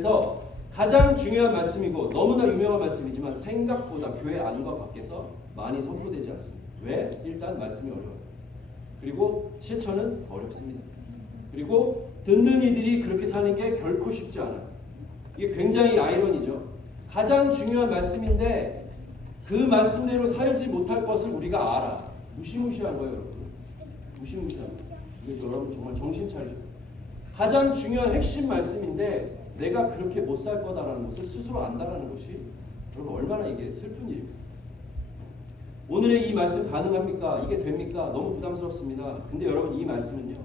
그래서 가장 중요한 말씀이고 너무나 유명한 말씀이지만 생각보다 교회 안과 밖에서 많이 선포되지 않습니다. 왜? 일단 말씀이 어려워요. 그리고 실천은 더 어렵습니다. 그리고 듣는 이들이 그렇게 사는 게 결코 쉽지 않아요. 이게 굉장히 아이러니죠. 가장 중요한 말씀인데 그 말씀대로 살지 못할 것을 우리가 알아. 무시무시한 거예요, 여러분. 무시무시한 거예요. 이게 여러분 정말 정신 차리죠. 가장 중요한 핵심 말씀인데 내가 그렇게 못 살 거다라는 것을 스스로 안다라는 것이 여러분 얼마나 이게 슬픈 일입니까? 오늘의 이 말씀 가능합니까? 이게 됩니까? 너무 부담스럽습니다. 근데 여러분 이 말씀은요.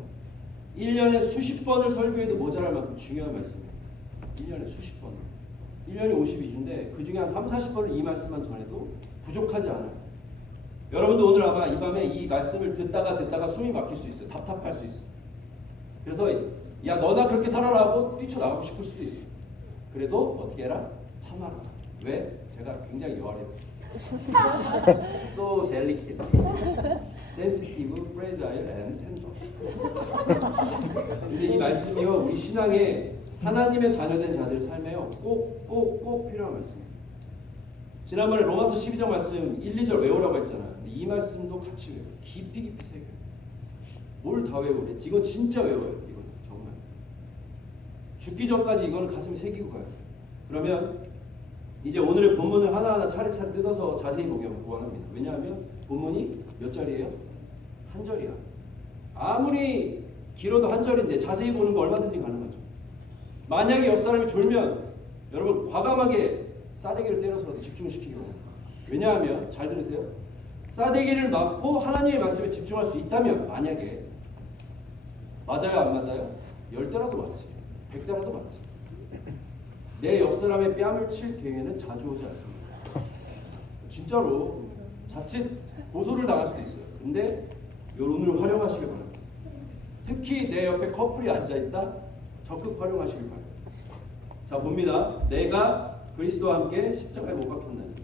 1년에 수십 번을 설교해도 모자랄 만큼 중요한 말씀이에요. 1년에 수십 번. 1년이 52주인데 그 중에 한 3, 40번을 이 말씀만 전해도 부족하지 않아요. 여러분도 오늘 아마 이 밤에 이 말씀을 듣다가 숨이 막힐 수 있어요. 답답할 수 있어요. 그래서 야 너나 그렇게 살아라 하고 뛰쳐나가고 싶을 수도 있어요. 그래도 어떻게 해라? 참아라. 왜? 제가 굉장히 여아래요. So delicate, sensitive, fragile, and tender. 근데 이 말씀이요 우리 신앙에 하나님의 자녀된 자들 삶에요 꼭 필요한 말씀이에요. 지난번에 로마서 12장 말씀 1, 2절 외우라고 했잖아요. 근데 이 말씀도 같이 외워요. 깊이 새겨요. 뭘 다 외우래? 이건 진짜 외워요. 이건 정말 죽기 전까지 이거는 가슴에 새기고 가요. 그러면 이제 오늘의 본문을 하나하나 차례차례 뜯어서 자세히 보기를 원합니다. 왜냐하면 본문이 몇 절이에요? 한 절이야. 아무리 길어도 한 절인데 자세히 보는 거 얼마든지 가능하죠. 만약에 옆 사람이 졸면 여러분 과감하게 싸대기를 때려서라도 집중시키기 바랍니다. 왜냐하면 잘 들으세요. 싸대기를 맞고 하나님의 말씀에 집중할 수 있다면 만약에 맞아요 안 맞아요? 10대라도 맞지. 100대라도 맞지. 내 옆 사람의 뺨을 칠 기회는 자주 오지 않습니다. 진짜로 자칫 고소를 당할 수도 있어요. 근데 오늘 활용하시길 바랍니다. 특히 내 옆에 커플이 앉아있다? 적극 활용하시길 바랍니다. 자 봅니다. 내가 그리스도와 함께 십자가에 못 박혔나니.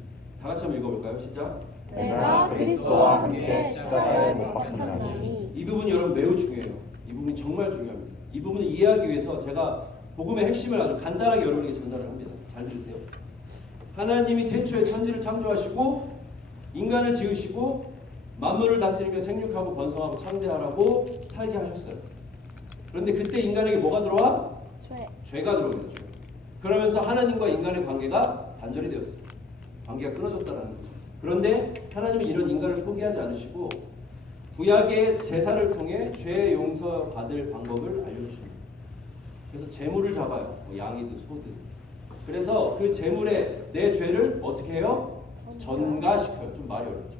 다 같이 한번 읽어볼까요? 시작. 내가 그리스도와 함께 십자가에 못 박혔나니. 이 부분이 여러분 매우 중요해요. 이 부분이 정말 중요합니다. 이 부분을 이해하기 위해서 제가 복음의 핵심을 아주 간단하게 여러분에게 전달을 합니다. 잘 들으세요. 하나님이 태초에 천지를 창조하시고 인간을 지으시고 만물을 다스리며 생육하고 번성하고 창대하라고 살게 하셨어요. 그런데 그때 인간에게 뭐가 들어와? 죄가 들어옵니다. 죄. 그러면서 하나님과 인간의 관계가 단절이 되었어요. 관계가 끊어졌다는 거죠. 그런데 하나님은 이런 인간을 포기하지 않으시고 구약의 제사를 통해 죄 용서 받을 방법을 알려주십니다. 그래서 제물을 잡아요. 뭐 양이든 소든. 그래서 그 제물에 내 죄를 어떻게 해요? 전가시켜요. 좀 말이 어렵죠.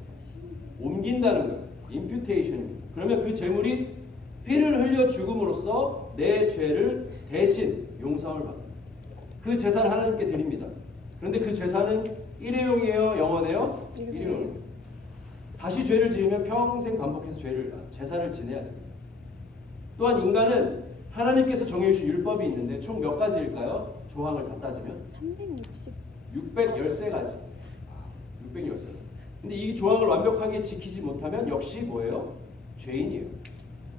옮긴다는 거예요. 임퓨테이션입니다. 그러면 그 제물이 피를 흘려 죽음으로써 내 죄를 대신 용서함을 받습니다. 그 제사를 하나님께 드립니다. 그런데 그 제사는 일회용이에요? 영원해요? 일회용. 다시 죄를 지으면 평생 반복해서 제사를 지내야 됩니다. 또한 인간은 하나님께서 정해주신 율법이 있는데 총 몇 가지일까요? 조항을 다 따지면 613가지. 613가지. 근데 이 조항을 완벽하게 지키지 못하면 역시 뭐예요? 죄인이에요.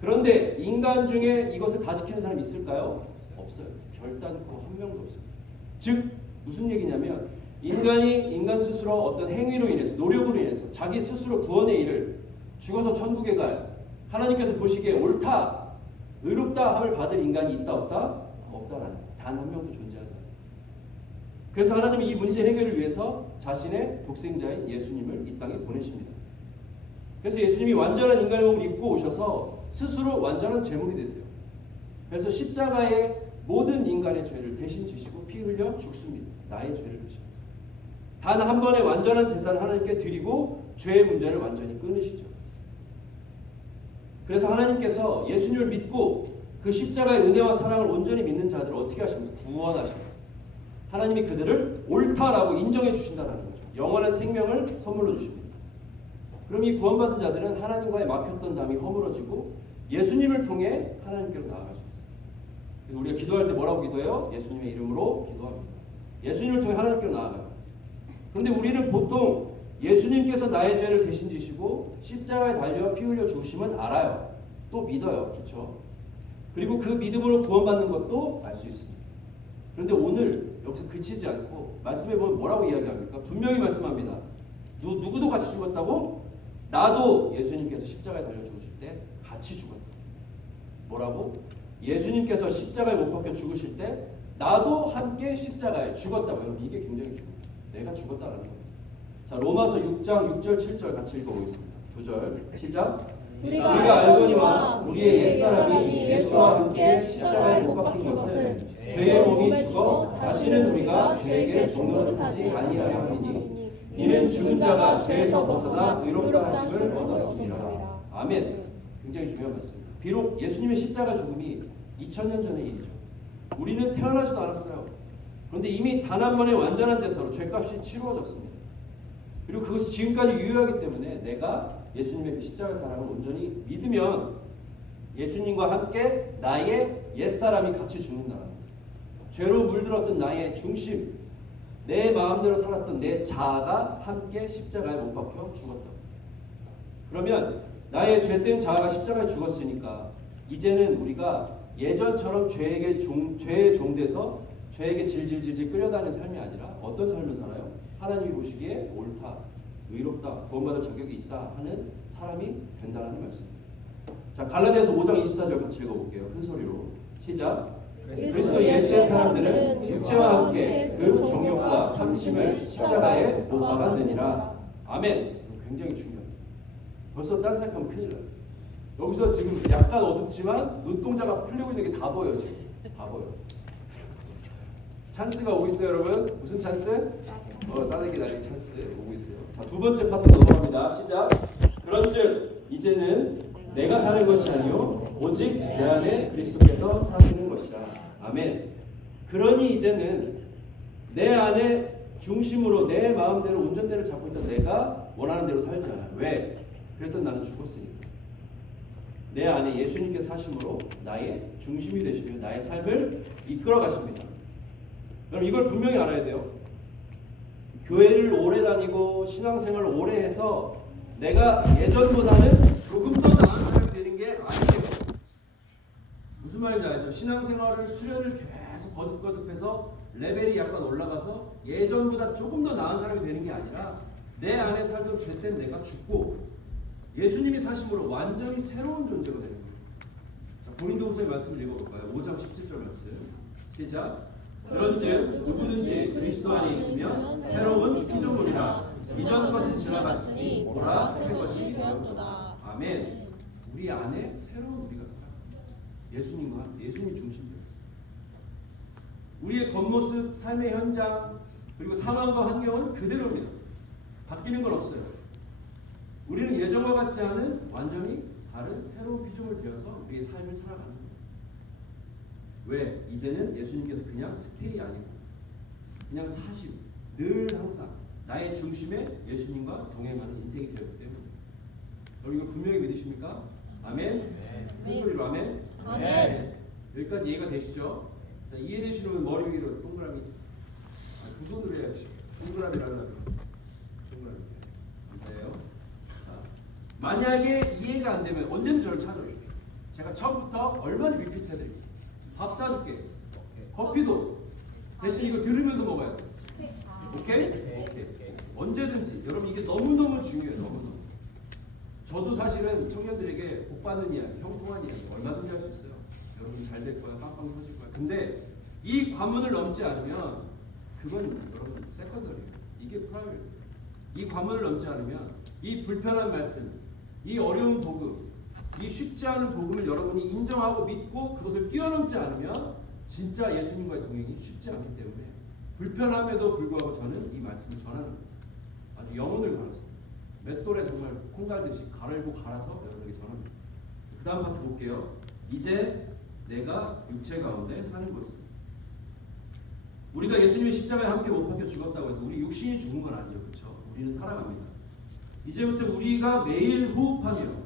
그런데 인간 중에 이것을 다 지키는 사람이 있을까요? 없어요. 결단코 한 명도 없어요. 즉 무슨 얘기냐면 인간이 인간 스스로 어떤 행위로 인해서 노력으로 인해서 자기 스스로 구원의 일을 죽어서 천국에 갈 하나님께서 보시기에 옳다 의롭다 함을 받을 인간이 있다 없다? 없다라는 단 한 명도 존재하지 않아요. 그래서 하나님이 이 문제 해결을 위해서 자신의 독생자인 예수님을 이 땅에 보내십니다. 그래서 예수님이 완전한 인간의 몸을 입고 오셔서 스스로 완전한 제물이 되세요. 그래서 십자가에 모든 인간의 죄를 대신 지시고 피 흘려 죽습니다. 나의 죄를 대신. 단 한 번의 완전한 제사를 하나님께 드리고 죄의 문제를 완전히 끊으시죠. 그래서 하나님께서 예수님을 믿고 그 십자가의 은혜와 사랑을 온전히 믿는 자들을 어떻게 하십니까? 구원하십니다. 하나님이 그들을 옳다라고 인정해 주신다는 거죠. 영원한 생명을 선물로 주십니다. 그럼 이 구원받은 자들은 하나님과의 막혔던 담이 허물어지고 예수님을 통해 하나님께로 나아갈 수 있어요. 그래서 우리가 기도할 때 뭐라고 기도해요? 예수님의 이름으로 기도합니다. 예수님을 통해 하나님께로 나아가요. 그런데 우리는 보통 예수님께서 나의 죄를 대신 지시고 십자가에 달려 피 흘려 죽으심은 알아요. 또 믿어요. 그렇죠? 그리고 그 믿음으로 구원받는 것도 알 수 있습니다. 그런데 오늘 여기서 그치지 않고 말씀해 보면 뭐라고 이야기합니까? 분명히 말씀합니다. 누구도 같이 죽었다고? 나도 예수님께서 십자가에 달려 죽으실 때 같이 죽었다. 뭐라고? 예수님께서 십자가에 못 박혀 죽으실 때 나도 함께 십자가에 죽었다고. 여러분 이게 굉장히 중요해요. 내가 죽었다라는 겁니다. 자, 로마서 6장 6절 7절 같이 읽어보겠습니다. 2절 시작. 우리가 알거니와 우리의 옛사람이 예수와 함께 십자가에 못 박힌 것은 죄의 몸이 죽어 다시는 우리가 죄에게 종노릇하지 아니하려 함이니 이는 죽은 자가 죄에서 벗어나 의롭다 하심을 얻었습니다. 아멘. 굉장히 중요한 말씀입니다. 비록 예수님의 십자가 죽음이 2000년 전의 일이죠. 우리는 태어나지도 않았어요. 그런데 이미 단 한 번의 완전한 제사로 죄값이 치루어졌습니다. 그리고 그것이 지금까지 유효하기 때문에 내가 예수님의 그 십자가 사랑을 온전히 믿으면 예수님과 함께 나의 옛사람이 같이 죽는다는 거예요. 죄로 물들었던 나의 중심, 내 마음대로 살았던 내 자아가 함께 십자가에 못 박혀 죽었다. 그러면 나의 죄된 자아가 십자가에 죽었으니까 이제는 우리가 예전처럼 죄의 종돼서 죄에게 질질질질 끌려다니는 삶이 아니라 어떤 삶을 살아요? 하나님이 보시기에 옳다, 의롭다, 구원받을 자격이 있다 하는 사람이 된다는 말씀입니다. 자, 갈라디아서 5장 24절 같이 읽어볼게요. 큰 소리로 시작. 그리스도 예수의 사람들은 육체와 함께 그 정욕과 탐심을 십자가에 못 박았느니라. 아멘. 굉장히 중요합니다. 벌써 딴 생각하면 큰일 나요. 여기서 지금 약간 어둡지만 눈동자가 풀리고 있는 게 다 보여요. 지금 다 보여. 찬스가 오고 있어요, 여러분. 무슨 찬스? 싸대기 날릴 찬스 오고 있어요. 자, 두 번째 파트 넘어갑니다. 시작. 그런즉 이제는 내가 사는 것이 아니요 오직 내 안에 그리스도께서 사시는 것이라. 아멘. 그러니 이제는 내 안에 중심으로 내 마음대로 운전대를 잡고 있던 내가 원하는 대로 살지 않아요. 왜? 그랬더니 나는 죽었으니까. 내 안에 예수님께서 사심으로 나의 중심이 되시며 나의 삶을 이끌어 가십니다. 여러분 이걸 분명히 알아야 돼요. 교회를 오래 다니고 신앙생활을 오래 해서 내가 예전보다는 조금 더 나은 사람이 되는 게 아니에요. 무슨 말인지 알죠? 신앙생활을 수련을 계속 거듭거듭해서 레벨이 약간 올라가서 예전보다 조금 더 나은 사람이 되는 게 아니라 내 안에 살던 죄된 내가 죽고 예수님이 사심으로 완전히 새로운 존재가 되는 거예요. 자, 고린도후서의 말씀을 읽어볼까요? 5장 17절 말씀 시작. 그런즉 누구든지 그리스도 안에 있으면 새로운 피조물이라 이전 것은 지나갔으니 보라 새 것이 되었도다. 아멘. 우리 안에 새로운 우리가 살아요. 예수님과 예수님이 중심되었어요. 우리의 겉모습, 삶의 현장 그리고 상황과 환경은 그대로입니다. 바뀌는 건 없어요. 우리는 예전과 같지 않은 완전히 다른 새로운 피조물 되어서 우리의 삶을 살아가는 거예요. 왜? 이제는 예수님께서 그냥 스테이 아니고 그냥 사심, 늘 항상 나의 중심에 예수님과 동행하는 인생이 되었기 때문에 여러분 이걸 분명히 믿으십니까? 아멘? 큰 소리로 아멘? 아멘. 여기까지 이해가 되시죠? 자, 이해되시는 머리 위로 동그라미 두 손으로 해야지. 동그라미라는 동그라미. 감사해요. 자, 만약에 이해가 안 되면 언제든 저를 찾아주세요. 제가 처음부터 얼마나 리피트 해드릴게요. 밥 사줄게. 커피도 대신 이거 들으면서 먹어야 돼. 오케이? 오케이. 언제든지. 여러분 이게 너무너무 중요해요. 너무너무. 저도 사실은 청년들에게 복 받는 이야기, 형통한 이야기 얼마든지 할 수 있어요. 여러분 잘 될 거야. 빵빵 터질 거야. 근데 이 관문을 넘지 않으면 그건 여러분 세컨더리예요. 이게 프라이머리. 이 관문을 넘지 않으면 이 불편한 말씀, 이 어려운 복음, 이 쉽지 않은 복음을 여러분이 인정하고 믿고 그것을 뛰어넘지 않으면 진짜 예수님과의 동행이 쉽지 않기 때문에 불편함에도 불구하고 저는 이 말씀을 전하는 거예요. 아주 영혼을 갈아서 맷돌에 정말 콩 갈듯이 갈고 갈아서 여러분에게 전합니다. 그 다음 파트 볼게요. 이제 내가 육체 가운데 사는 것은 우리가 예수님의 십자가에 함께 못 박혀 죽었다고 해서 우리 육신이 죽은 건 아니에요. 그렇죠? 우리는 살아갑니다. 이제부터 우리가 매일 호흡하며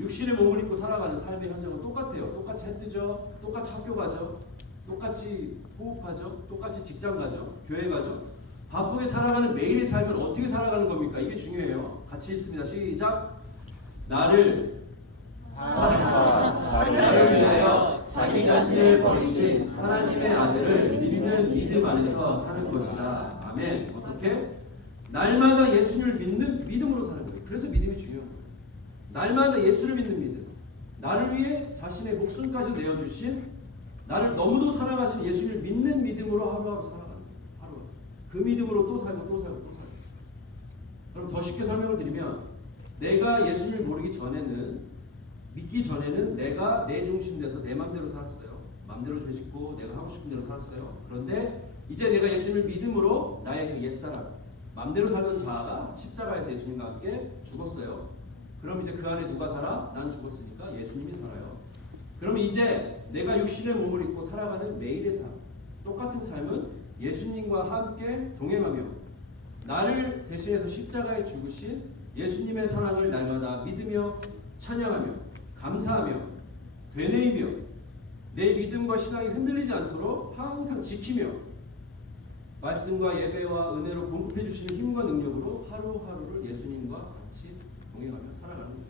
육신의 몸을 입고 살아가는 삶의 현장은 똑같아요. 똑같이 해 뜨죠. 똑같이 학교 가죠. 똑같이 호흡하죠. 똑같이 직장 가죠. 교회 가죠. 바쁘게 살아가는 매일의 삶은 어떻게 살아가는 겁니까? 이게 중요해요. 같이 읽습니다. 시작. 나를 위하여 자기 자신을 버리신 하나님의 아들을 믿는 믿음 안에서 사는 것이다. 아멘. 어떻게? 날마다 예수님을 믿는 믿음으로 사는 거예요. 그래서 믿음이 중요한 거예요. 날마다 예수를 믿는 믿음. 나를 위해 자신의 목숨까지 내어주신, 나를 너무도 사랑하신 예수님을 믿는 믿음으로 하루하루 살아가는 거예요. 하루. 그 믿음으로 또 살고 또 살고 또 살고. 그럼 더 쉽게 설명을 드리면, 내가 예수님을 모르기 전에는, 믿기 전에는 내가 내 중심돼서 내 맘대로 살았어요. 맘대로 죄짓고 내가 하고 싶은 대로 살았어요. 그런데 이제 내가 예수님을 믿음으로 나의 그 옛사람, 맘대로 살던 자아가 십자가에서 예수님과 함께 죽었어요. 그럼 이제 그 안에 누가 살아? 난 죽었으니까 예수님이 살아요. 그럼 이제 내가 육신의 몸을 입고 살아가는 매일의 삶, 똑같은 삶은 예수님과 함께 동행하며 나를 대신해서 십자가에 죽으신 예수님의 사랑을 날마다 믿으며 찬양하며 감사하며 되뇌이며 내 믿음과 신앙이 흔들리지 않도록 항상 지키며 말씀과 예배와 은혜로 공급해 주시는 힘과 능력으로 하루하루를 예수님과 같이 동행하며 살아가는 거예요.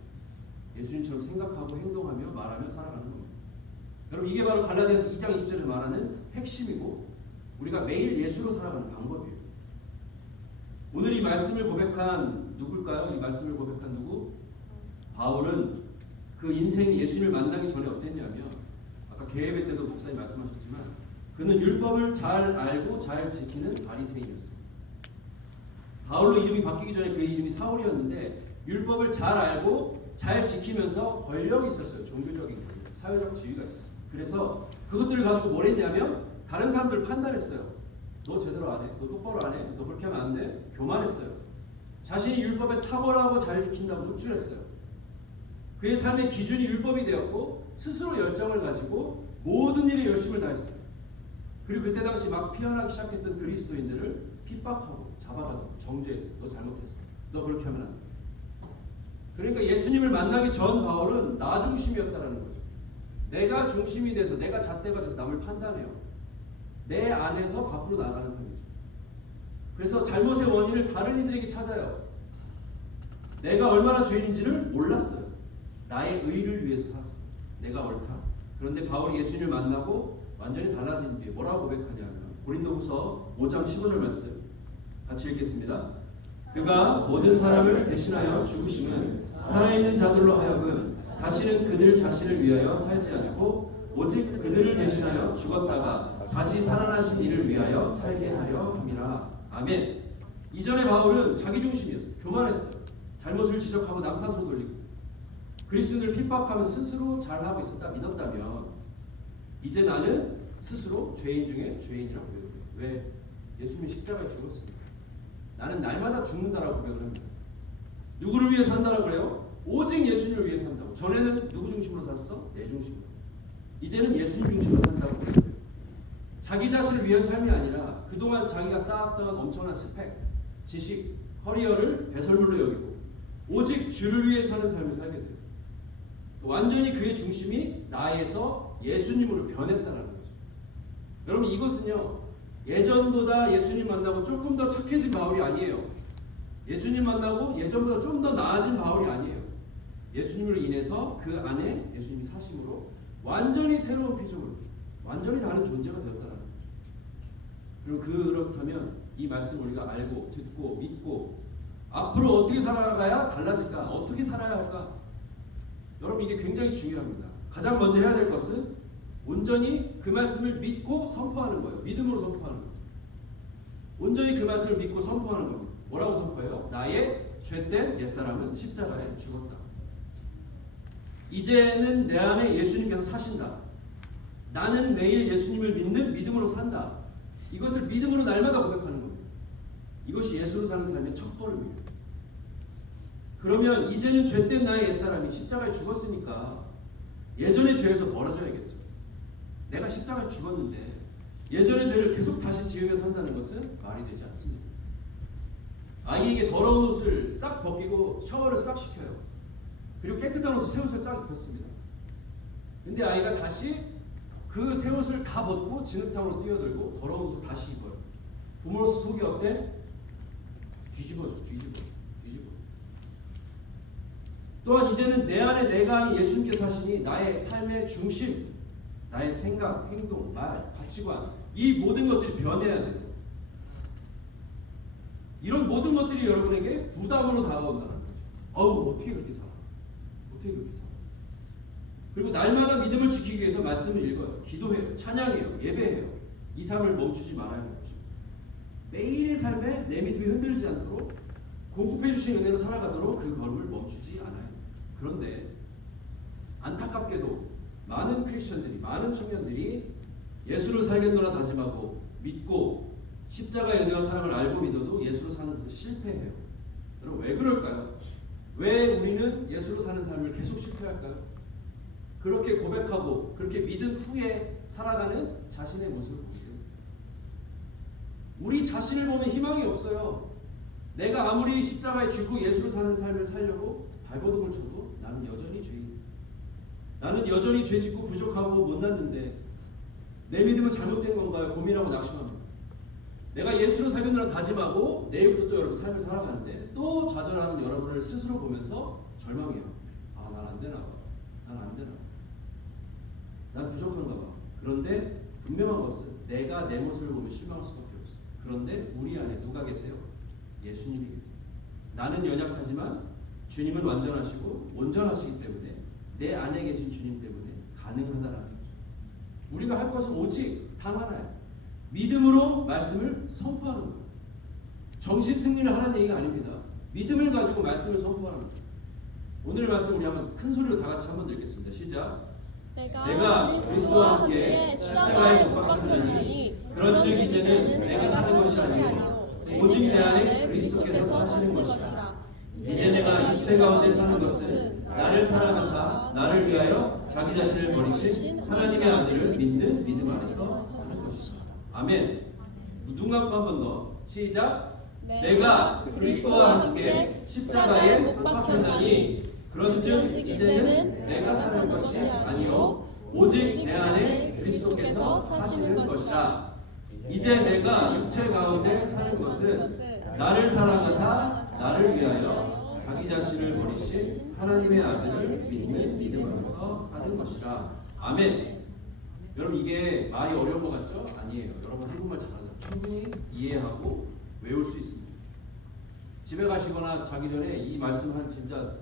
예수님처럼 생각하고 행동하며 말하며 살아가는 겁니다. 여러분, 이게 바로 갈라디아서 2장 20절에 말하는 핵심이고 우리가 매일 예수로 살아가는 방법이에요. 오늘 이 말씀을 고백한 누굴까요? 이 말씀을 고백한 누구? 바울은 그 인생이 예수님을 만나기 전에 어땠냐면, 아까 개예배 때도 목사님 말씀하셨지만 그는 율법을 잘 알고 잘 지키는 바리새인이었어요. 바울로 이름이 바뀌기 전에 그의 이름이 사울이었는데 율법을 잘 알고 잘 지키면서 권력이 있었어요. 종교적인 권력, 사회적 지위가 있었어요. 그래서 그것들을 가지고 뭘 했냐면 다른 사람들을 판단했어요. 너 제대로 안 해? 너 똑바로 안 해? 너 그렇게 하면 안 돼? 교만했어요. 자신이 율법에 탁월하고 잘 지킨다고 묵주했어요. 그의 삶의 기준이 율법이 되었고 스스로 열정을 가지고 모든 일에 열심을 다했어요. 그리고 그때 당시 막 피어나기 시작했던 그리스도인들을 핍박하고 잡아다가 정죄했어요. 너 잘못했어. 너 그렇게 하면 안 돼. 그러니까 예수님을 만나기 전 바울은 나 중심이었다라는 거죠. 내가 중심이 돼서 내가 잣대가 돼서 남을 판단해요. 내 안에서 밖으로 나가는 삶이죠. 그래서 잘못의 원인을 다른 이들에게 찾아요. 내가 얼마나 죄인인지를 몰랐어요. 나의 의를 위해서 살았어요. 내가 옳다. 그런데 바울이 예수님을 만나고 완전히 달라진 뒤에 뭐라고 고백하냐면 고린도후서 5장 15절 말씀 같이 읽겠습니다. 그가 모든 사람을 대신하여 죽으심은 살아있는 자들로 하여금 다시는 그들 자신을 위하여 살지 않고 오직 그들을 대신하여 죽었다가 다시 살아나신 이를 위하여 살게 하려 함이라. 아멘. 이전에 바울은 자기중심이었어요. 교만했어요. 잘못을 지적하고 남 탓으로 돌리고 그리스도인을 핍박하면 스스로 잘하고 있었다 믿었다면 이제 나는 스스로 죄인 중에 죄인이라고 고백해요. 왜? 예수님이 십자가에 죽었으니까. 나는 날마다 죽는다라고 고백을 합니다. 누구를 위해 산다라고 그래요? 오직 예수님을 위해 산다고. 전에는 누구 중심으로 살았어? 내 중심으로. 이제는 예수님 중심으로 산다고 고백해요. 자기 자신을 위한 삶이 아니라 그동안 자기가 쌓았던 엄청난 스펙, 지식, 커리어를 배설물로 여기고 오직 주를 위해 사는 삶을 살게 돼요. 완전히 그의 중심이 나에서 예수님으로 변했다는 거죠. 여러분, 이것은요 예전보다 예수님 만나고 조금 더 착해진 바울이 아니에요. 예수님 만나고 예전보다 좀 더 나아진 바울이 아니에요. 예수님으로 인해서 그 안에 예수님이 사심으로 완전히 새로운 피조물, 완전히 다른 존재가 되었다는 거죠. 그리고 그렇다면 이 말씀을 우리가 알고 듣고 믿고 앞으로 어떻게 살아가야 달라질까? 어떻게 살아야 할까? 여러분, 이게 굉장히 중요합니다. 가장 먼저 해야 될 것은 온전히 그 말씀을 믿고 선포하는 거예요. 믿음으로 선포하는 거예요. 온전히 그 말씀을 믿고 선포하는 겁니다. 뭐라고 선포해요? 나의 죄된 옛사람은 십자가에 죽었다. 이제는 내 안에 예수님께서 사신다. 나는 매일 예수님을 믿는 믿음으로 산다. 이것을 믿음으로 날마다 고백하는 겁니다. 이것이 예수로 사는 삶의 첫걸음이에요. 그러면 이제는 죄된 나의 옛사람이 십자가에 죽었으니까 예전의 죄에서 멀어져야겠죠. 내가 십자가에 죽었는데 예전의 죄를 계속 다시 지으며 산다는 것은 말이 되지 않습니다. 아이에게 더러운 옷을 싹 벗기고 샤워를 싹 시켜요. 그리고 깨끗한 옷을 새 옷을 싹 입혔습니다. 근데 아이가 다시 그 새 옷을 다 벗고 진흙탕으로 뛰어들고 더러운 옷을 다시 입어요. 부모로서 속이 어때? 뒤집어져. 또한 이제는 내 안에 내가 아닌 예수님께서 하시니 나의 삶의 중심, 나의 생각, 행동, 말, 가치관 이 모든 것들이 변해야 돼요. 이런 모든 것들이 여러분에게 부담으로 다가온다는 거죠. 어우 어떻게 그렇게 살아? 어떻게 그렇게 살아? 그리고 날마다 믿음을 지키기 위해서 말씀을 읽어요. 기도해요. 찬양해요. 예배해요. 이 삶을 멈추지 말아야 하는 거죠. 매일의 삶에 내 믿음이 흔들리지 않도록 공급해 주신 은혜로 살아가도록 그 걸음을 멈추지 않아요. 그런데 안타깝게도 많은 크리스천들이, 많은 청년들이 예수를 살겠노라 다짐하고 믿고 십자가의 은혜와 사랑을 알고 믿어도 예수로 사는 것에 실패해요. 여러분 왜 그럴까요? 왜 우리는 예수로 사는 삶을 계속 실패할까요? 그렇게 고백하고 그렇게 믿은 후에 살아가는 자신의 모습을 보기 때문에. 우리 자신을 보면 희망이 없어요. 내가 아무리 십자가에 쥐고 예수로 사는 삶을 살려고 발버둥을 쳐도 나는 여전히 죄인. 나는 여전히 죄짓고 부족하고 못났는데 내 믿음은 잘못된 건가요? 고민하고 낙심합니다. 내가 예수로 살겠노라 다짐하고 내일부터 또 여러분 삶을 살아가는데 또 좌절하는 여러분을 스스로 보면서 절망해요. 아, 난 안 되나 봐. 난 안 되나 봐. 난 부족한가 봐. 그런데 분명한 것은 내가 내 모습을 보면 실망할 수밖에 없어요. 그런데 우리 안에 누가 계세요? 예수님이 계세요. 나는 연약하지만 주님은 완전하시고 온전하시기 때문에 내 안에 계신 주님 때문에 가능하다라는 거죠. 우리가 할 것은 오직 단 하나예요. 믿음으로 말씀을 선포하는 거예요. 정신 승리를 하라는 얘기가 아닙니다. 믿음을 가지고 말씀을 선포하는 거예요. 오늘 말씀 우리 한번 큰 소리로 다 같이 한번 읽겠습니다. 시작. 내가 그리스도와 함께 십자가에 못 박혔나니 그런즉 이제는 내가 사는 것이 아니요 오직 내 안에 그리스도께서 사시는 것이라. 이제 내가 육체 가운데 사는 것은 나를 사랑하사 나를 위하여 자기 자신을 버리신 하나님의 아들을 믿는 믿음 안에서 사는 것이다. 아멘. 눈 감고 한 번 더. 시작. 내가 그리스도와 함께 십자가에 못 박혔나니 그런즉 이제는 내가 사는 것이 아니요 오직 내 안에 그리스도께서 사시는 것이라. 이제 내가 육체 가운데 사는 것은 나를 사랑하사 나를 위하여 자기 자신을 버리신 하나님의 아들을 믿는 믿음 안에서 사는 것이라. 아멘. 여러분 이게 말이 어려운 것 같죠? 아니에요. 여러분 한국말 잘하죠? 충분히 이해하고 외울 수 있습니다. 집에 가시거나 자기 전에 이 말씀 한 진짜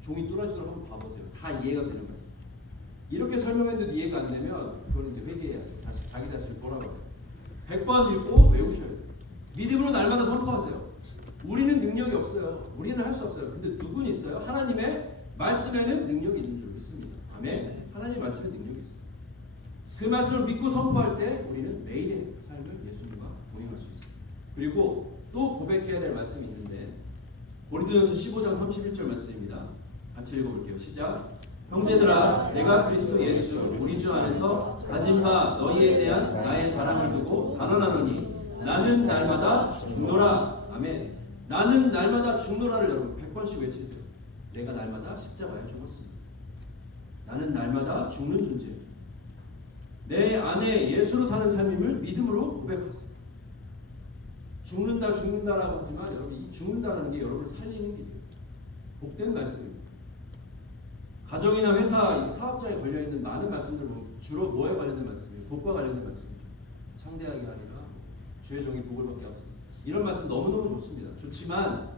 종이 뚫어지도록 한번 봐보세요. 다 이해가 되는 말씀. 이렇게 설명했는데도 이해가 안 되면 그건 이제 회개해야 돼요. 사실 자기 자신을 돌아봐요. 100번 읽고 외우셔야 돼요. 믿음으로 날마다 선포하세요. 우리는 능력이 없어요. 우리는 할 수 없어요. 근데 누군 있어요? 하나님의 말씀에는 능력이 있는 줄 믿습니다. 아멘. 하나님의 말씀에 능력이 있어요. 그 말씀을 믿고 선포할 때 우리는 매일의 삶을 예수님과 동행할 수 있어요. 그리고 또 고백해야 될 말씀이 있는데 고린도전서 15장 31절 말씀입니다. 같이 읽어볼게요. 시작. 형제들아 내가 그리스도 예수 우리 주 안에서 가진 바 너희에 대한 나의 자랑을 두고 단언하노니 나는 날마다 죽노라. 아멘. 나는 날마다 죽노라를 여러분 100번씩 외치세요. 내가 날마다 십자가에 죽었습니다. 나는 날마다 죽는 존재예요. 내 안에 예수로 사는 삶임을 믿음으로 고백하세요. 죽는다라고 하지만 여러분 이 죽는다라는 게 여러분을 살리는 게 복된 말씀입니다. 가정이나 회사, 사업장에 걸려있는 많은 말씀들 보면 주로 뭐에 관련된 말씀이에요? 복과 관련된 말씀이죠. 창대하게 하리라, 주의 종이 복을 받게 하소서. 이런 말씀 너무너무 좋습니다. 좋지만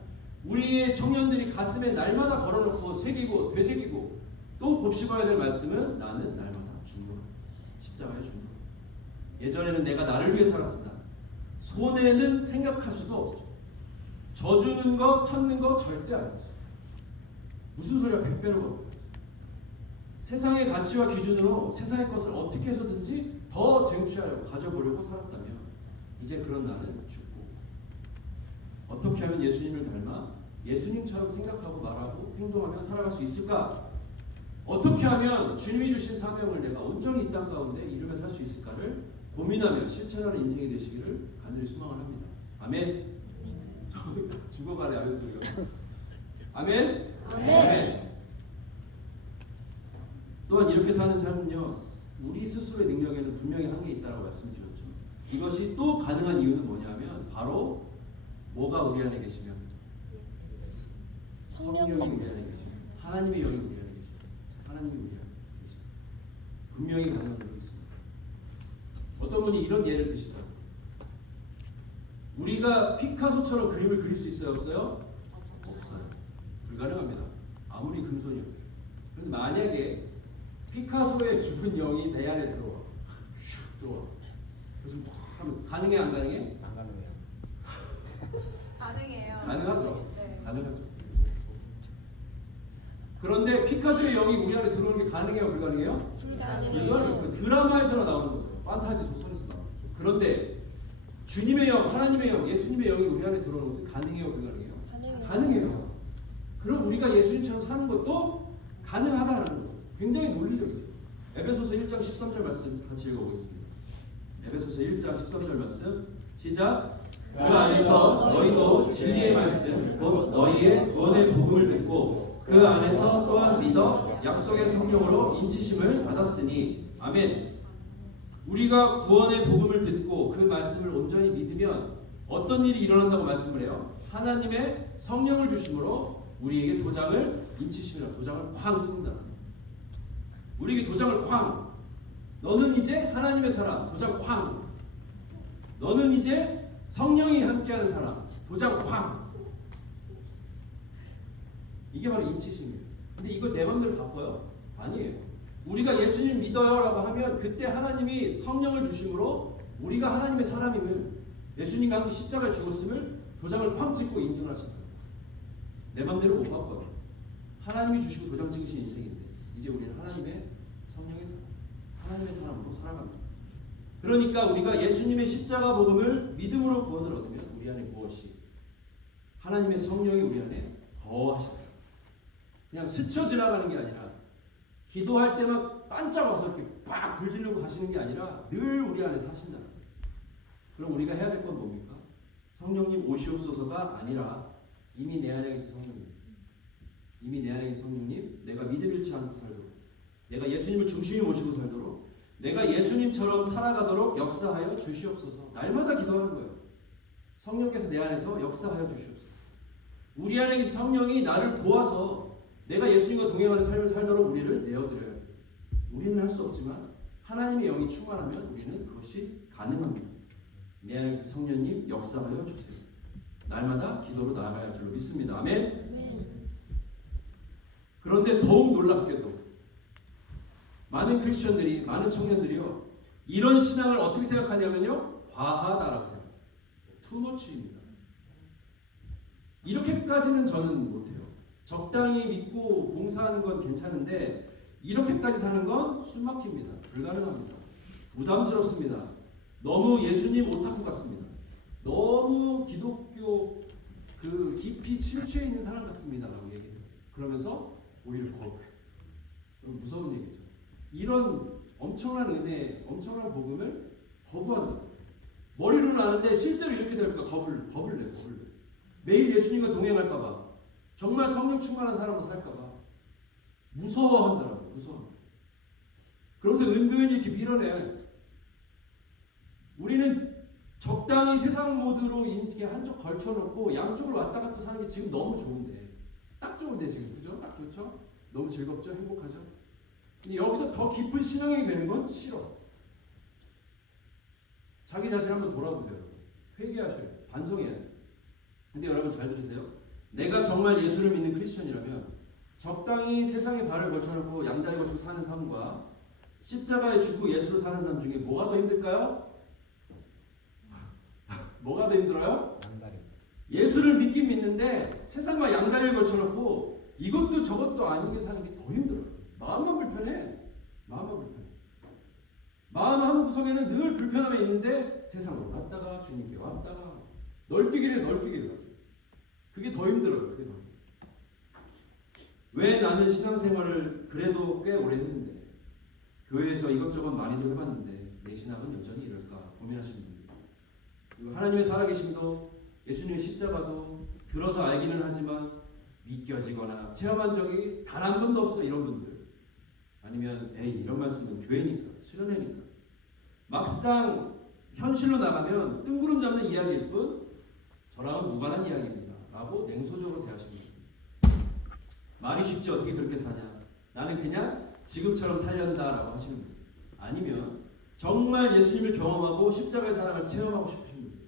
우리의 청년들이 가슴에 날마다 걸어놓고 새기고 되새기고 또 곱씹어야 될 말씀은 나는 날마다 죽노라. 십자가에 죽노라. 예전에는 내가 나를 위해 살았으나 손해는 생각할 수도 없죠. 져주는 거 찾는 거 절대 아니죠. 무슨 소리야 100배로 걷고 세상의 가치와 기준으로 세상의 것을 어떻게 해서든지 더 쟁취하려고 가져보려고 살았다면 이제 그런 나는 죽고 어떻게 하면 예수님을 닮아 예수님처럼 생각하고 말하고 행동하며 살아갈 수 있을까? 어떻게 하면 주님이 주신 사명을 내가 온전히 이 땅 가운데 이루며 살 수 있을까를 고민하며 실천하는 인생이 되시기를 간절히 소망을 합니다. 아멘. 죽어가네 아멘 소리가. 아멘. 아멘. 또한 이렇게 사는 삶은요 우리 스스로의 능력에는 분명히 한계 있다고 말씀드렸죠. 이것이 또 가능한 이유는 뭐냐면 바로 뭐가 우리 안에 계시면 성령이 우리 안에 계시면 하나님의 영이 우리 안에 계시면 하나님이 우리 안에 계시면 분명히 가능하다고 있습니다. 어떤 분이 이런 예를 드시더라고요. 우리가 피카소처럼 그림을 그릴 수 있어요? 없어요? 없어요. 불가능합니다. 아무리 금손이어도. 그런데 만약에 피카소의 죽은 영이 내 안에 들어와. 슉 들어와. 그래서 막 하면 가능해 안 가능해? 안 가능해요. 가능해요. 가능하죠. 네. 가능하죠. 그런데 피카소의 영이 우리 안에 들어오는 게 가능해요? 불가능해요? 불가능해요. 그 드라마에서나 나오는 거죠. 판타지 소설에서 나오는 거죠. 그런데 주님의 영, 하나님의 영, 예수님의 영이 우리 안에 들어오는 것은 가능해요? 불가능해요? 가능해요. 그럼 우리가 예수님처럼 사는 것도 가능하다는 거예요. 굉장히 논리적이죠. 에베소서 1장 13절 말씀 같이 읽어보겠습니다. 에베소서 1장 13절 말씀 시작. 그 안에서 너희도 진리의 말씀 곧 너희의 구원의 복음을 듣고 그 안에서 또한 믿어 약속의 성령으로 인치심을 받았으니 아멘. 우리가 구원의 복음을 듣고 그 말씀을 온전히 믿으면 어떤 일이 일어난다고 말씀을 해요? 하나님의 성령을 주심으로 우리에게 도장을 인치심이라 도장을 쾅 찍는다. 우리에게 도장을 쾅. 너는 이제 하나님의 사람. 도장 쾅. 너는 이제 성령이 함께하는 사람. 도장 쾅. 이게 바로 인치심이에요. 근데 이걸 내 맘대로 바꿔요? 아니에요. 우리가 예수님 믿어요라고 하면 그때 하나님이 성령을 주심으로 우리가 하나님의 사람임을 예수님과 함께 십자가에 죽었음을 도장을 쾅 찍고 인증을 하신다. 내 맘대로 못 바꿔요. 하나님이 주시고 도장 찍으신 인생인데 이제 우리는 하나님의 성령의 사람, 하나님의 사람으로 살아갑니다. 그러니까 우리가 예수님의 십자가 복음을 믿음으로 구원을 얻으면 우리 안에 무엇이? 하나님의 성령이 우리 안에 거하시다. 그냥 스쳐 지나가는 게 아니라 기도할 때만 반짝와서 이렇게 빡 불지르고 가시는 게 아니라 늘 우리 안에서 하신다. 그럼 우리가 해야 될 건 뭡니까? 성령님 오시옵소서가 아니라 이미 내 안에 계신 성령님, 이미 내 안에 계신 성령님, 내가 믿음 잃지 않고 살도록, 내가 예수님을 중심에 모시고 살도록, 내가 예수님처럼 살아가도록 역사하여 주시옵소서. 날마다 기도하는 거예요. 성령께서 내 안에서 역사하여 주시옵소서. 우리 안에 계신 성령이 나를 도와서 내가 예수님과 동행하는 삶을 살도록 우리를 내어드려야 돼요. 우리는 할 수 없지만 하나님의 영이 충만하면 우리는 그것이 가능합니다. 내 안에 계신 성령님 역사하여 주세요. 날마다 기도로 나아가야 할 줄로 믿습니다. 아멘. 그런데 더욱 놀랍게도 많은 크리스천들이, 많은 청년들이요, 이런 신앙을 어떻게 생각하냐면요, 과하다라고 생각해요. 투머치입니다. 이렇게까지는 저는 못해요. 적당히 믿고 봉사하는 건 괜찮은데 이렇게까지 사는 건 숨막힙니다. 불가능합니다. 부담스럽습니다. 너무 예수님 오타쿠 같습니다. 너무 기독교 그 깊이 침투해 있는 사람 같습니다. 라고 얘기해요. 그러면서 오히려 거부해. 그럼 무서운 얘기죠. 이런 엄청난 은혜, 엄청난 복음을 거부한다. 머리로는 아는데 실제로 이렇게 될까 겁을 내. 매일 예수님과 동행할까봐, 정말 성령 충만한 사람으로 살까봐 무서워한다라고. 무서워. 그러면서 은근히 이렇게 밀어내. 우리는 적당히 세상 모드로 이렇게 한쪽 걸쳐놓고 양쪽으로 왔다 갔다 사는 게 지금 너무 좋은데, 딱 좋은데 지금, 그죠? 딱 좋죠? 너무 즐겁죠? 행복하죠? 근데 여기서 더 깊은 신앙이 되는 건 싫어. 자기 자신 한번 돌아보세요. 회개하셔야 돼요. 반성해야 돼요. 근데 여러분 잘 들으세요. 내가 정말 예수를 믿는 크리스천이라면 적당히 세상에 발을 걸쳐놓고 양다리 걸치고 사는 삶과 십자가에 죽고 예수로 사는 삶 중에 뭐가 더 힘들까요? 뭐가 더 힘들어요? 양다리. 예수를 믿긴 믿는데 세상과 양다리를 걸쳐놓고 이것도 저것도 아닌 게 사는 게 더 힘들어요. 마음만 불편해. 마음 한 구석에는 늘 불편함이 있는데 세상으로 갔다가 주님께 왔다가 널뛰기를 하죠. 그게 더 힘들어요. 그게 더. 왜 나는 신앙생활을 그래도 꽤 오래 했는데 교회에서 이것저것 많이도 해봤는데 내 신앙은 여전히 이럴까 고민하시는 분들. 그리고 하나님의 살아계심도 예수님의 십자가도 들어서 알기는 하지만 믿겨지거나 체험한 적이 단 한 번도 없어 이런 분들. 아니면 에이 이런 말씀은 교회니까 수련회니까 막상 현실로 나가면 뜬구름 잡는 이야기일 뿐 저랑은 무관한 이야기입니다 라고 냉소적으로 대하시는 분들. 말이 쉽지 어떻게 그렇게 사냐, 나는 그냥 지금처럼 살련다 라고 하시는 분들. 아니면 정말 예수님을 경험하고 십자가의 사랑을 체험하고 싶으신 분들,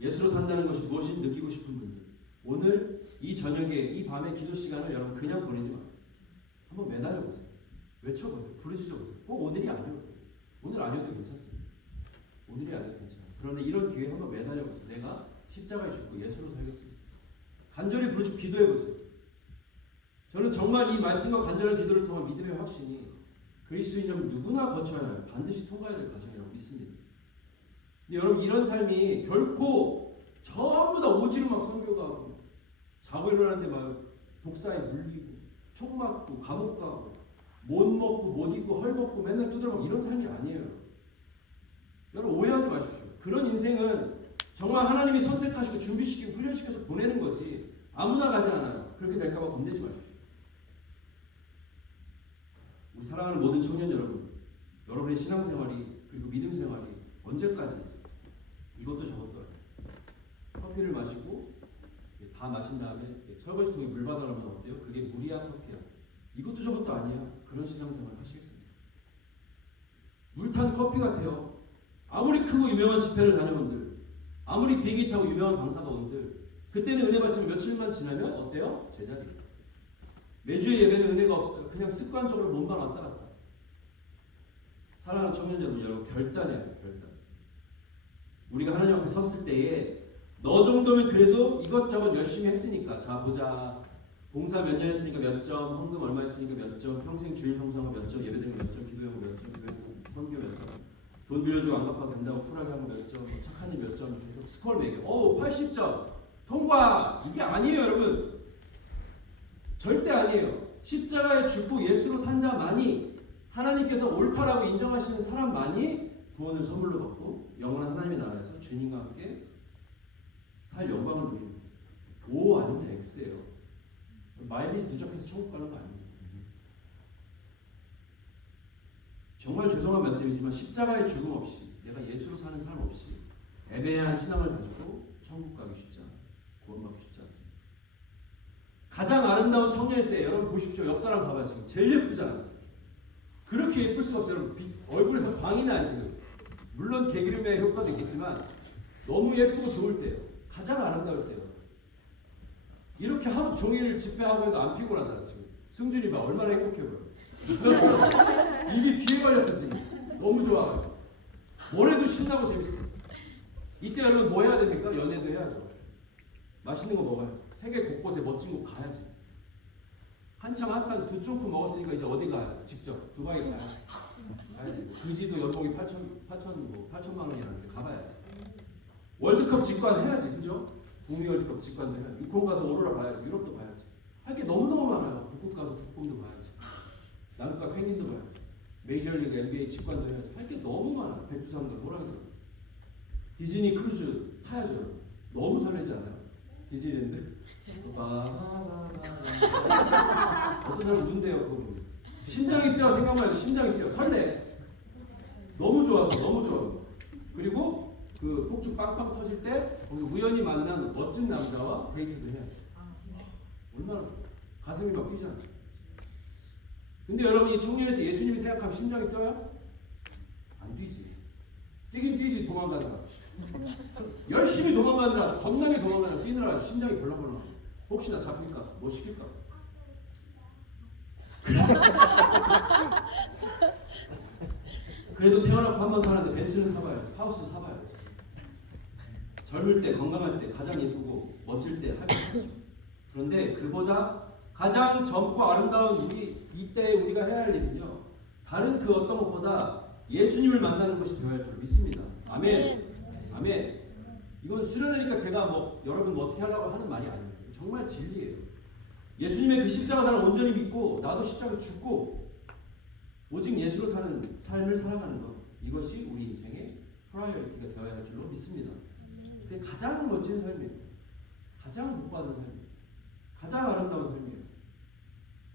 예수로 산다는 것이 무엇인지 느끼고 싶은 분들, 오늘 이 저녁에 이 밤의 기도 시간을 여러분 그냥 보내지 마세요. 한번 매달려 보세요. 외쳐보세요. 부르짖어 보세요. 꼭 오늘이 아니어도 오늘 아니어도 괜찮습니다. 오늘이 아니어도 괜찮아요. 그런데 이런 기회에 한번 매달려 보세요. 내가 십자가에 죽고 예수로 살겠습니다. 간절히 부르짖고 기도해 보세요. 저는 정말 이 말씀과 간절한 기도를 통한 믿음의 확신이 그리스도인이라면 누구나 거쳐야 할 반드시 통과해야 될 과정이라고 믿습니다. 근데 여러분 이런 삶이 결코 전부 다 오지로 막 선교 가고 자고 일어나는데 막 독사에 물리고 총 맞고 감옥 가고 못 먹고 못 입고 헐벗고 맨날 두드려 막 이런 삶이 아니에요. 여러분 오해하지 마십시오. 그런 인생은 정말 하나님이 선택하시고 준비시키고 훈련시켜서 보내는 거지 아무나 가지 않아요. 그렇게 될까 봐 겁내지 마십시오. 우리 사랑하는 모든 청년 여러분, 여러분의 신앙생활이 그리고 믿음생활이 언제까지 이것도 저것도 커피를 마시고 다 마신 다음에 설거지통에 물 받아놓으면 어때요? 그게 물이야 커피야? 이것도 저것도 아니야. 그런 신앙생활 하시겠습니까? 물탄 커피 같아요. 아무리 크고 유명한 집회를 다녀온들, 아무리 비행기 타고 유명한 강사가 온들, 그때는 은혜 받지만 며칠만 지나면 어때요? 제자리. 매주의 예배는 은혜가 없어요. 그냥 습관적으로 몸만 왔다 갔다. 사랑하는 청년 여러분, 결단해야 돼요. 결단. 우리가 하나님 앞에 섰을 때에 너 정도면 그래도 이것저것 열심히 했으니까 자 보자. 봉사 몇 년 했으니까 몇 점, 헌금 얼마 했으니까 몇 점, 평생 주일 성수하고 몇 점, 예배드리면 몇 점, 기도하고 몇 점, 교회에서 선교 몇 점, 돈 빌려주고 안 갚아도 된다고 쿨하게 하고 몇 점, 착한 일 몇 점, 계속 스코어 매겨. 80점 통과. 이게 아니에요, 여러분. 절대 아니에요. 십자가에 죽고 예수로 산 자만이 하나님께서 옳다라고 인정하시는 사람만이 구원을 선물로 받고 영원한 하나님의 나라에서 주님과 함께 살 영광을 누리는 거예요. O 아니면 X예요. 마일리지 누적해서 천국 가는 거 아닙니다. 정말 죄송한 말씀이지만 십자가의 죽음 없이 내가 예수로 사는 삶 없이 애매한 신앙을 가지고 천국 가기 쉽지 않아요. 구원받기 쉽지 않습니다. 가장 아름다운 청년일 때 여러분 보십시오. 옆 사람 봐봐요. 지금 제일 예쁘잖아요. 그렇게 예쁠 수가 없어요. 여러분 얼굴에서 광이 나요 지금. 물론 개기름의 효과도 있겠지만 너무 예쁘고 좋을 때예요. 가장 아름다울 때요. 이렇게 하루 종일 집회하고 해도 안 피곤하잖아 지금. 승준이 봐 얼마나 행복해 보여. 입이 귀에 걸렸어 지금. 너무 좋아가지고. 뭘 해도 신나고 재밌어. 이때 여러분 뭐 해야 됩니까? 연애도 해야죠. 맛있는 거 먹어야죠. 세계 곳곳에 멋진 곳 가야지. 한참 핫한 두 쪼크 먹었으니까 이제 어디 가요? 직접 두바이 가야지. 가야지. 그지도 연봉이 8천만 원이라는데 가봐야지. 월드컵 직관해야지, 그죠? 북미 월드컵 직관도 해야지. 유콘 가서 오로라 봐야지. 유럽도 봐야지. 할 게 너무너무 많아요. 북극 가서 북극곰도 봐야지. 남극가 펭귄도 봐야지. 메이저리그 NBA 직관도 해야지. 할 게 너무 많아요. 백두산도 호랑이도. 디즈니 크루즈 타야죠. 너무 설레지 않아요? 디즈니랜드? 어떤 사람 운대요 그거. 심장이 뛰어 생각만 해도 심장이 뛰어. 설레. 너무 좋아서 너무 좋아. 그리고 그 폭죽 빵빵 터질 때 거기서 우연히 만난 멋진 남자와 데이트도 해야지. 얼마나 좋아. 가슴이 막 뛰잖아. 근데 여러분 이 청년일 때 예수님이 생각하면 심장이 뛰어요? 안 뛰지. 뛰긴 뛰지 도망가느라. 열심히 도망가느라 겁나게 도망가느라 뛰느라 심장이 벌렁벌렁. 혹시나 잡힐까? 뭐 시킬까? 그래도 태어나고 한 번 사는데 벤츠는 사봐야지. 하우스 사봐야지. 젊을 때 건강할 때 가장 예쁘고 멋질 때 하겠죠. 그런데 그보다 가장 젊고 아름다운 우리 이때 우리가 해야 할 일은요. 다른 그 어떤 것보다 예수님을 만나는 것이 되어야 할 줄 믿습니다. 아멘. 아멘. 이건 수련회니까 제가 뭐 여러분 뭐 어떻게 하려고 하는 말이 아니에요. 정말 진리예요. 예수님의 그 십자가사를 온전히 믿고 나도 십자가 죽고 오직 예수로 사는 삶을 살아가는 것, 이것이 우리 인생의 프라이어리티가 되어야 할 줄로 믿습니다. 그게 가장 멋진 삶이에요. 가장 복받은 삶이에요. 가장 아름다운 삶이에요.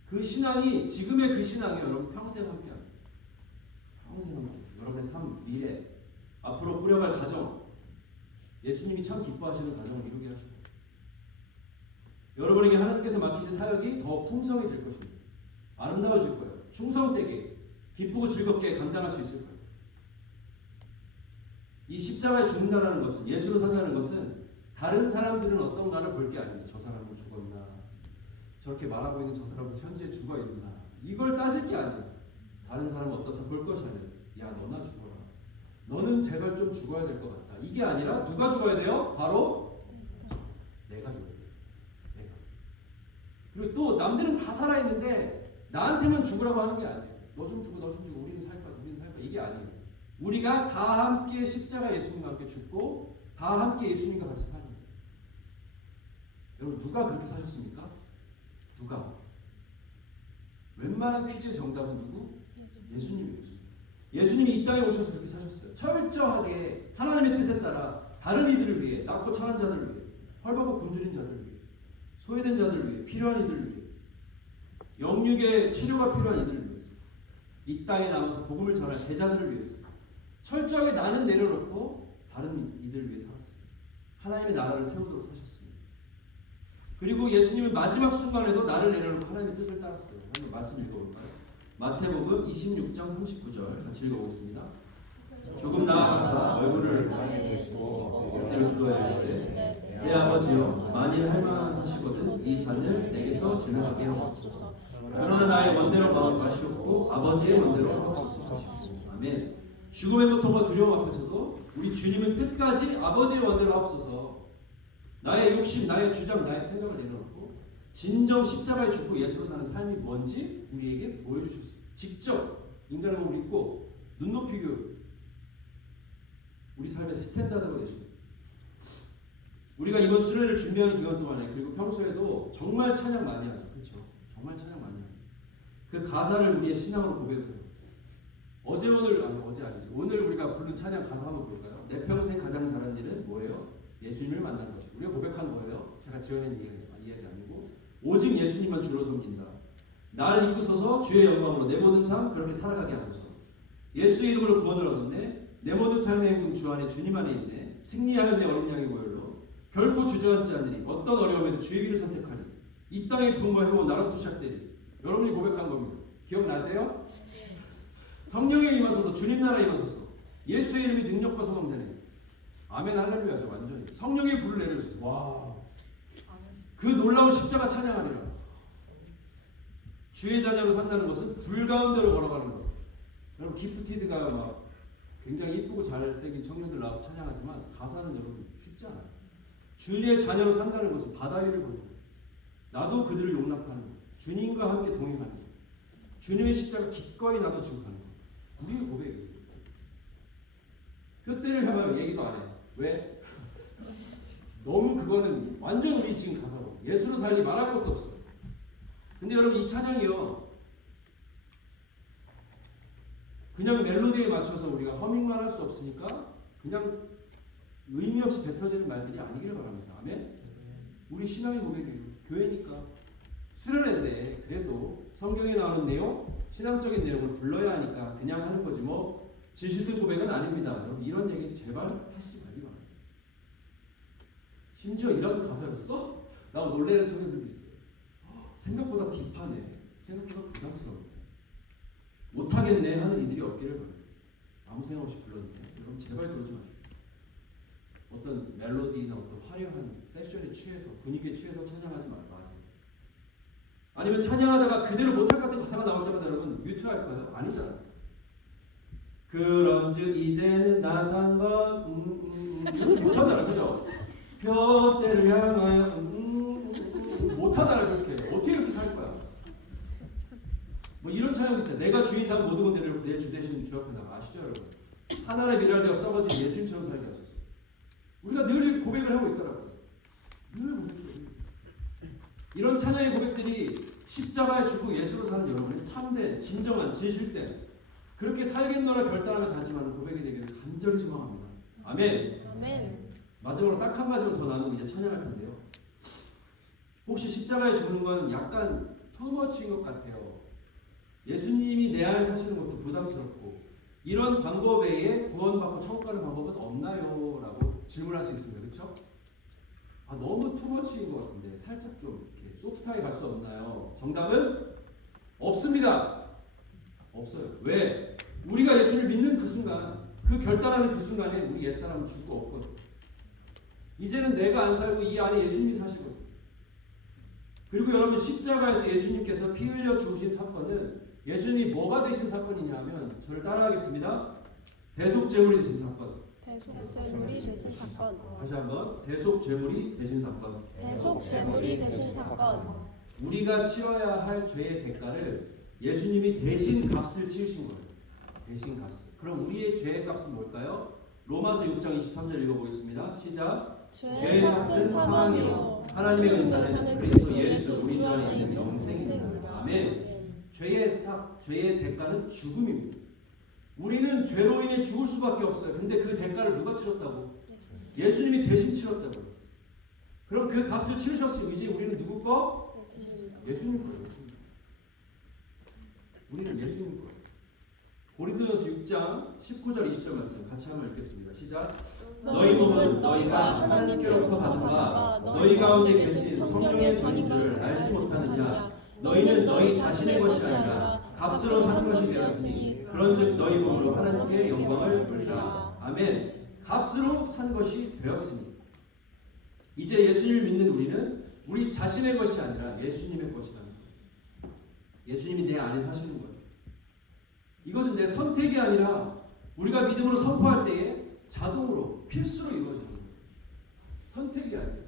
그 신앙이 지금의 그 신앙이 여러분 평생 함께합니다. 평생 함께. 여러분의 삶, 미래, 앞으로 꾸려갈 가정, 예수님이 참 기뻐하시는 가정을 이루게 하시고 여러분에게 하나님께서 맡기신 사역이 더 풍성해질 것입니다. 아름다워질 거예요. 충성되게 기쁘고 즐겁게 감당할 수 있을까요? 이 십자가에 죽는다는 것은, 예수로 산다는 것은 다른 사람들은 어떤가를 볼 게 아니에요. 저 사람은 죽었나, 저렇게 말하고 있는 저 사람은 현재 죽어 있나, 이걸 따질 게 아니에요. 다른 사람은 어떻다 볼 것이 아니에요. 야, 너나 죽어라. 너는 제발 좀 죽어야 될 것 같다. 이게 아니라 누가 죽어야 돼요? 바로 내가 죽어야 돼요. 내가. 그리고 또 남들은 다 살아있는데 나한테만 죽으라고 하는 게 아니에요. 너 좀 죽어, 너 좀 죽어, 우리는 살 거야, 우리는 살 거야. 이게 아니에요. 우리가 다 함께 십자가 예수님과 함께 죽고 다 함께 예수님과 같이 사는 거예요. 여러분, 누가 그렇게 사셨습니까? 누가? 웬만한 퀴즈의 정답은 누구? 예수님이었어요. 예수님이 이 땅에 오셔서 그렇게 사셨어요. 철저하게 하나님의 뜻에 따라 다른 이들을 위해, 낮고 천한 자들을 위해, 헐벗고 굶주린 자들을 위해, 소외된 자들을 위해, 필요한 이들을 위해, 영육의 치료가 필요한 이들을 위해서, 이 땅에 남아서 복음을 전할 제자들을 위해서 철저하게 나는 내려놓고 다른 이들을 위해 살았어요. 하나님의 나라를 세우도록 사셨습니다. 그리고 예수님은 마지막 순간에도 나를 내려놓고 하나님의 뜻을 따랐어요. 한번 말씀 읽어볼까요? 마태복음 26장 39절 같이 읽어보겠습니다. 조금 나아가사 얼굴을 그때를 기도해 주시되 내 아버지여, 만일 할만하시거든 이 잔을 내게서 지나가게 하옵소서. 그러나 나의 원대로 마음 마시옵고 아버지의 원대로 하옵소서. 아멘. 죽음의 고통과 두려움 앞에서도 우리 주님은 끝까지 아버지의 원대로 하옵소서. 나의 욕심, 나의 주장, 나의 생각을 내려놓고 진정 십자가에 죽고 예수로 사는 삶이 뭔지 우리에게 보여주셨어요. 직접 인간의 몸을 입고 눈높이 교육, 우리 삶의 스탠다드가 되십니다. 우리가 이번 수련회를 준비하는 기간 동안에, 그리고 평소에도 정말 찬양 많이 하죠. 그렇죠? 정말 찬양 많이 하죠. 그 가사를 우리의 신앙으로 고백해요. 어제 아니지. 오늘 우리가 부른 찬양 가사 한번 볼까요? 내 평생 가장 잘한 일은 뭐예요? 예수님을 만난 것이고. 우리가 고백한 거예요. 제가 지어낸 이야기 아니고, 오직 예수님만 주로 섬긴다. 나를 입고 서서 주의 영광으로 내 모든 삶 그렇게 살아가게 하소서. 예수의 이름으로 구원을 얻었네. 내 모든 삶의 행동 주 안에, 주님 안에 있네. 승리하는 내 어린 양의 보혈로 결코 주저앉지 않으리. 어떤 어려움에도 주의 길을 선택하리. 이 땅의 부흥과 회복은 나로부터 시작되리. 여러분이 고백한 겁니다. 기억나세요? 성령에 임하소서, 주님 나라에 임하소서. 예수의 이름이 능력과 소망되네. 아멘 할렐루야죠. 완전히 성령의 불을 내려주소서. 와, 그 놀라운 십자가 찬양하리라. 주의 자녀로 산다는 것은 불 가운데로 걸어가는 것. 여러분, 기프티드가 막 굉장히 이쁘고 잘생긴 청년들 나와서 찬양하지만 가사는 여러분 쉽지 않아요. 주의 자녀로 산다는 것은 바다 위를 걷는 것. 나도 그들을 용납하는 것. 주님과 함께 동행하는 것. 주님의 십자가 기꺼이 나도 지고 가는 것. 우리의 고백이에요. 표대를 향하여 얘기도 안 해요. 왜? 너무 그거는 완전 우리 지금 가사로 예수로 살리 말할 것도 없어요. 근데 여러분, 이 찬양이요, 그냥 멜로디에 맞춰서 우리가 허밍만 할 수 없으니까 그냥 의미 없이 뱉어지는 말들이 아니기를 바랍니다. 아멘? 우리 신앙의 고백이에요. 교회니까 수련회인데 그래도 성경에 나오는 내용, 신앙적인 내용을 불러야 하니까 그냥 하는 거지 뭐 지시들 고백은 아닙니다. 여러분, 이런 얘기 제발 하시지 말기 바랍니다. 심지어 이런 가사를 써? 라고 놀래는 청년들도 있어요. 생각보다 딥하네. 생각보다 부담스러워. 못하겠네 하는 이들이 없기를 바랍니다. 아무 생각 없이 불렀는데 여러분, 제발 그러지 마십시오. 어떤 멜로디나 어떤 화려한 세션에 취해서, 분위기에 취해서 찬양하지 마세요. 아니면 찬양하다가 그대로 못할 것 같은 가사가 나올 때마다 여러분 뮤트할까요? 아니잖아요. 그런즉 이제는 나 산 것 못하잖아요. 그죠? 표대를 향하여 못하잖아요. 그렇게 어떻게 이렇게 살 거야? 뭐 이런 찬양 있잖아요. 내가 주인 산 모든 것 내려놓고 내 주 대신 주 앞에 나가. 아시죠 여러분? 하나의 미랄되어 썩어진 예수님처럼 살게 하소서. 우리가 늘 고백을 하고 있더라고요. 늘 고백해요. 이런 찬양의 고백들이 십자가에 죽고 예수로 사는 여러분의 참된, 진정한, 진실된, 그렇게 살겠노라 결단하며 다짐하는 고백이 되기를 간절히 소망합니다. 아멘. 아멘. 마지막으로 딱 한 가지만 더 나누고 이제 찬양할 텐데요. 혹시 십자가에 죽는 건 약간 투머치인 것 같아요. 예수님이 내 안에 사시는 것도 부담스럽고 이런 방법 외에 구원받고 천국 가는 방법은 없나요? 라고 질문할 수 있습니다. 그렇죠? 너무 투머치인 것 같은데 살짝 좀 이렇게 소프트하게 갈 수 없나요? 정답은 없습니다. 없어요. 왜? 우리가 예수를 믿는 그 순간, 그 결단하는 그 순간에 우리 옛사람은 죽고 없거든. 이제는 내가 안 살고 이 안에 예수님이 사시거든. 그리고 여러분, 십자가에서 예수님께서 피 흘려 죽으신 사건은 예수님이 뭐가 되신 사건이냐면, 저를 따라하겠습니다. 대속제물이 되신 사건. 대속제물이 되신 사건. 다시 한번, 대속제물이 되신 사건. 대속제물이 되신 사건. 우리가 치러야 할 죄의 대가를 예수님이 대신 값을 치르신 거예요. 대신 값을. 그럼 우리의 죄의 값은 뭘까요? 로마서 6장 23절 읽어보겠습니다. 시작. 죄의 삭은 사망이요 하나님의 은사는 그리스도 예수 우리 주 안에 있는 영생입니다. 아멘. 죄의 대가는 죽음입니다. 우리는 죄로 인해 죽을 수밖에 없어요. 근데 그 대가를 누가 치렀다고? 예수님이 대신 치렀다고요. 그럼 그 값을 치르셨어요. 이제 우리는 누구 거? 예수님 거예요. 우리는 예수님 거예요. 고린도전서 6장 19절 20절 말씀 같이 한번 읽겠습니다. 시작. 너희 몸은 너희가 하나님께로부터 받은 바 너희 가운데 계신 성령의 전인 줄 알지 못하느냐. 너희는 너희 자신의 것이 아니라 값으로 산 것이 되었으니 그런즉 너희 몸으로 하나님께 영광을 돌리라. 아멘. 값으로 산 것이 되었으니 이제 예수님을 믿는 우리는 우리 자신의 것이 아니라 예수님의 것이라는 거예요. 예수님이 내 안에 사시는 거예요. 이것은 내 선택이 아니라 우리가 믿음으로 선포할 때에 자동으로 필수로 이루어지는 거예요. 선택이 아니에요.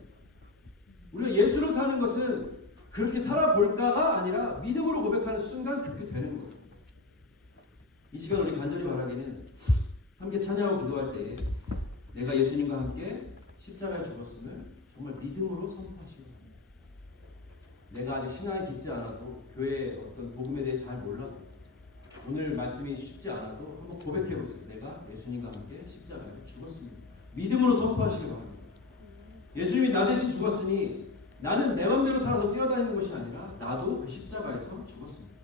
우리가 예수로 사는 것은 그렇게 살아볼까가 아니라 믿음으로 고백하는 순간 그렇게 되는 거예요. 이 시간 우리 간절히 바라기는 함께 찬양하고 기도할 때에 내가 예수님과 함께 십자가에 죽었음을 정말 믿음으로 선포하시고, 내가 아직 신앙이 깊지 않아도 교회의 어떤 복음에 대해 잘 몰라도 오늘 말씀이 쉽지 않아도 한번 고백해보세요. 내가 예수님과 함께 십자가에 죽었습니다. 믿음으로 선포하시기 바랍니다. 예수님이 나 대신 죽었으니 나는 내 맘대로 살아서 뛰어다니는 것이 아니라 나도 그 십자가에서 죽었습니다.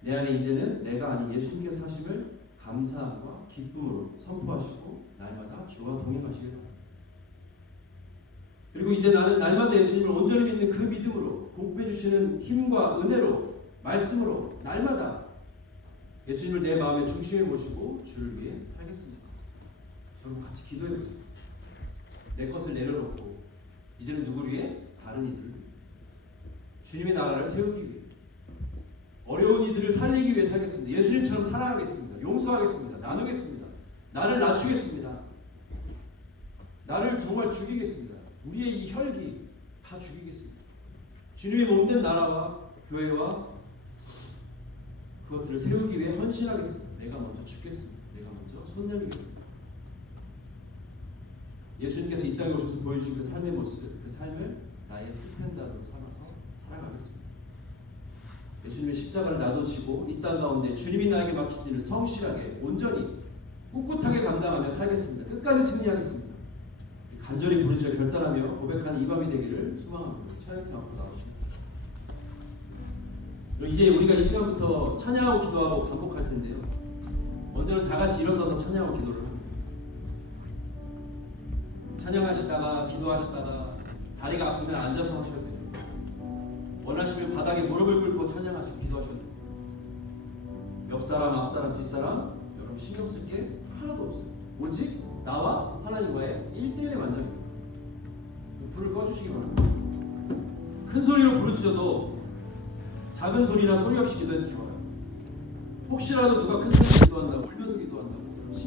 내 안에 이제는 내가 아닌 예수님께서 사심을 감사함과 기쁨으로 선포하시고 날마다 주와 동행하시길 바랍니다. 그리고 이제 나는 날마다 예수님을 온전히 믿는 그 믿음으로 공급해 주시는 힘과 은혜로 말씀으로 날마다 예수님을 내 마음의 중심에 모시고 주를 위해 살겠습니다. 여러분 같이 기도해 보세요. 내 것을 내려놓고 이제는 누구를 위해? 다른 이들을 위해. 주님의 나라를 세우기 위해, 어려운 이들을 살리기 위해 살겠습니다. 예수님처럼 사랑하겠습니다. 용서하겠습니다. 나누겠습니다. 나를 낮추겠습니다. 나를 정말 죽이겠습니다. 우리의 이 혈기 다 죽이겠습니다. 주님의 몸된 나라와 교회와 그것들을 세우기 위해 헌신하겠습니다. 내가 먼저 죽겠습니다. 내가 먼저 손 내밀겠습니다. 예수님께서 이 땅에 오셔서 보여주신 그 삶의 모습, 그 삶을 나의 스탠다드로 삼아서 살아가겠습니다. 예수님의 십자가를 나도 지고 이 땅 가운데 주님이 나에게 맡기신 일을 성실하게, 온전히, 꿋꿋하게 감당하며 살겠습니다. 끝까지 승리하겠습니다. 간절히 부르짖어 결단하며 고백하는 이 밤이 되기를 소망합니다. 차례팀 앞으로 나오십니다. 이제 우리가 이 시간부터 찬양하고 기도하고 반복할 텐데요. 먼저는 다 같이 일어서서 찬양하고 기도를 합니다. 찬양하시다가 기도하시다가 다리가 아프면 앉아서 하셔야 돼요. 원하시면 바닥에 무릎을 꿇고 찬양하시고 기도하셔야 돼요. 옆사람, 앞사람, 뒷사람 여러분 신경 쓸 게 하나도 없어요. 오직 나와 하나님과의 1대1의 만남입니다. 불을 꺼주시기 바랍니다. 큰 소리로 부르짖어도 작은 소리나 소리 없이 기도해도 좋아요. 혹시라도 누가 큰 소리로 기도한다고 울면서 기도한다고